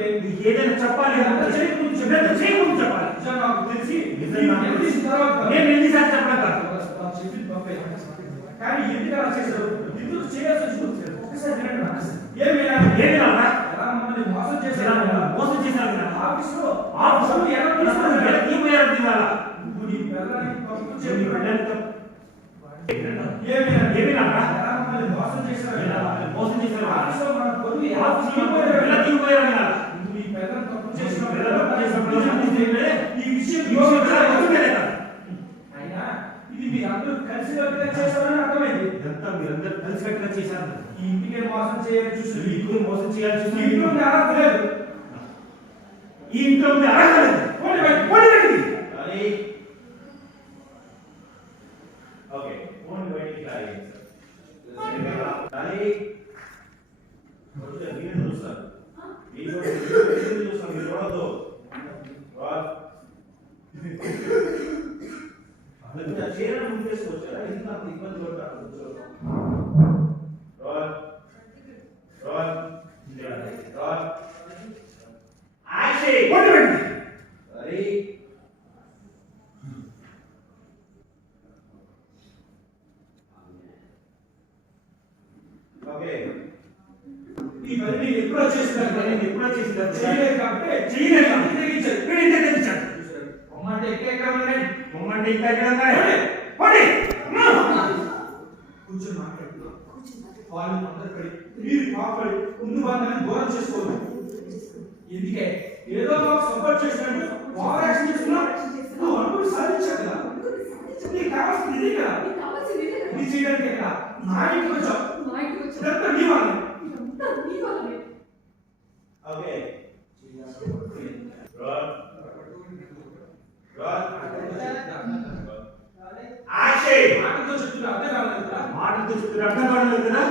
చెప్తుంటే ఏదైనా చెప్పాలి చేయకుండా చెప్పాలి. నాకు తెలిసి నేను ఎన్నిసార్లు చెప్పడం కాదు చెప్పింది తప్పే. కానీ ఎందుకు అలా చేశారు? ఎందుకు చేయాల్సి వచ్చింది ఒకసారి వినండి. ఏమి ఎలా మమ్మల్ని మోసం చేశారు ఆఫీసులో ఎలా తీసుకున్నారు నీ పిల్లలకి తప్పు ఏమి మమ్మల్ని మోసం చేశారు ఆఫీసులో మన పొరుగు ఈ విషయం అయినా ఇది మీరందరూ కలిసికట్టుగా చేస్తారని అర్థమైంది. ఇదంతా మీరందరూ కలిసికట్టుగా చేశారు. ఈ ఇంటికే మోసం చేయాలని చూసి ఈ ఇంటికి మోసం చేయాలని చూసి ఇంట్లో అర్హత లేదు. ఈ ఇంట్లో ఉంది అర్హత లేదు. ఓకే ఫోన్ బయటికి రాయి కానీ మీరు చూస్తారు మీరు చూస్తాం మీరు చూడద్దు చీరను ముందేసుకొచ్చారా ఇంకా ఇబ్బంది పడతారు ఓకే ఈ పని ఎప్పుడో చేస్తున్నారు. చేయలేదు కాబట్టి తెగించాడు. పొమ్మంటే ఎక్కడ పొమ్మంటే ఇంకా కూర్చొని మాట్లాడుతున్నాం. వాళ్ళు అందరు పడి మీరు పాపడి ముందు బంధాన్ని దూరం చేసుకోవద్దు. ఎందుకే ఏదో మాకు సపోర్ట్ చేసినట్టు ఓవర్ యాక్షన్ చేస్తున్నా నువ్వు అనుకుని సాధించావు కదా. నీకు కావాల్సింది ఇదే కదా. నీ చేయడానికి కదా నా ఇంటికి వచ్చావు. ఇదంతా నీ వాళ్ళే. ఓకే మాటలతో చెప్తున్నా అర్థం కాలేదు కదా. మాటలతో చెప్తున్నా అర్థం కావడం కదా.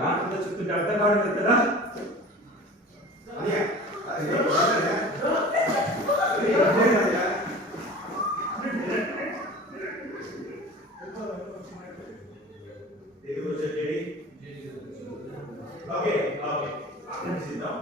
మాటలతో చెప్తుంటే అర్థం కావడం కదా. ఓకే ఓకే సిద్ధం